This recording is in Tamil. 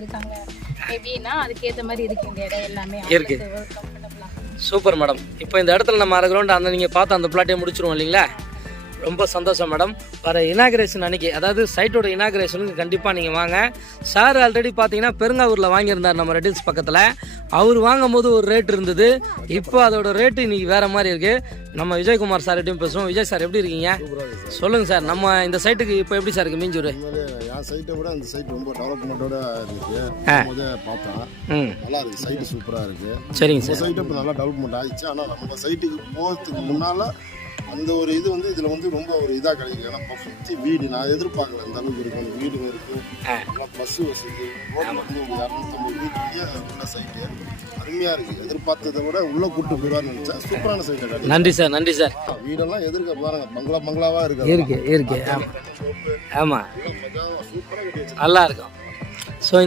இருக்காங்க மேபினா அதுக்கேற்ற மாதிரி இருக்கு இந்த இடம் எல்லாமே இருக்கு. Super madam. இப்போ இந்த இடத்துல நம்ம அரை கிரவுண்ட் அந்த நீங்கள் பார்த்து அந்த பிளாட்டே முடிச்சிருவோம் இல்லைங்களா? ரொம்ப சந்தோஷம் மேடம். வர இனாகிரேஷன் அன்றைக்கி, அதாவது சைட்டோட இனாகிரேஷனுக்கு கண்டிப்பாக நீங்கள் வாங்க. சார் ஆல்ரெடி பார்த்தீங்கன்னா பெருங்காவூரில் வாங்கியிருந்தார் நம்ம ரெட்டில்ஸ் பக்கத்தில். அவர் வாங்கும் போது ஒரு ரேட் இருந்தது, இப்போ அதோட ரேட்டு இன்றைக்கி வேறு மாதிரி இருக்குது. நம்ம விஜயகுமார் சார்கிட்டையும் பேசுவோம். விஜய் சார் எப்படி இருக்கீங்க? சொல்லுங்கள் சார், நம்ம இந்த சைட்டுக்கு இப்போ எப்படி சார் இருக்குது மீஞ்சூர்? என் சைட்டை விட அந்த சைட் ரொம்ப டெவலப்மெண்ட்டோட இருக்குது. பார்த்தேன் நல்லா இருக்குது, சைட்டு சூப்பராக இருக்குது. சரிங்க சார். சைட்டு இப்போ நல்லா டெவலப்மெண்ட் ஆகிடுச்சு. ஆனால் நம்ம சைட்டுக்கு போகிறதுக்கு முன்னால் அந்த ஒரு இது வந்து இதில் வந்து ரொம்ப ஒரு இதாக கிடைக்குது. ஏன்னா இப்போ சுற்றி வீடு நான் எதிர்பார்க்கல இந்த அளவுக்கு இருக்கும். வீடுங்க இருக்குது, நல்லா பஸ்ஸு வசதி, ரோட்டில் வந்து ஒரு 250 வீட்டுலேயே உள்ள சைட்டு அருமையாக இருக்குது. எதிர்பார்த்ததை விட உள்ளே கூப்பிட்டு போயிடுவான்னு நினச்சா சூப்பரான சைட்டை கிடைக்கும். நன்றி சார், நன்றி சார். வீடெல்லாம் எதிர்க்க பாருங்க, பங்களாவாக இருக்குது. இருக்கு. ஆமாம், சூப்பராக கட்டி நல்லா இருக்கும். ஸோ இந்த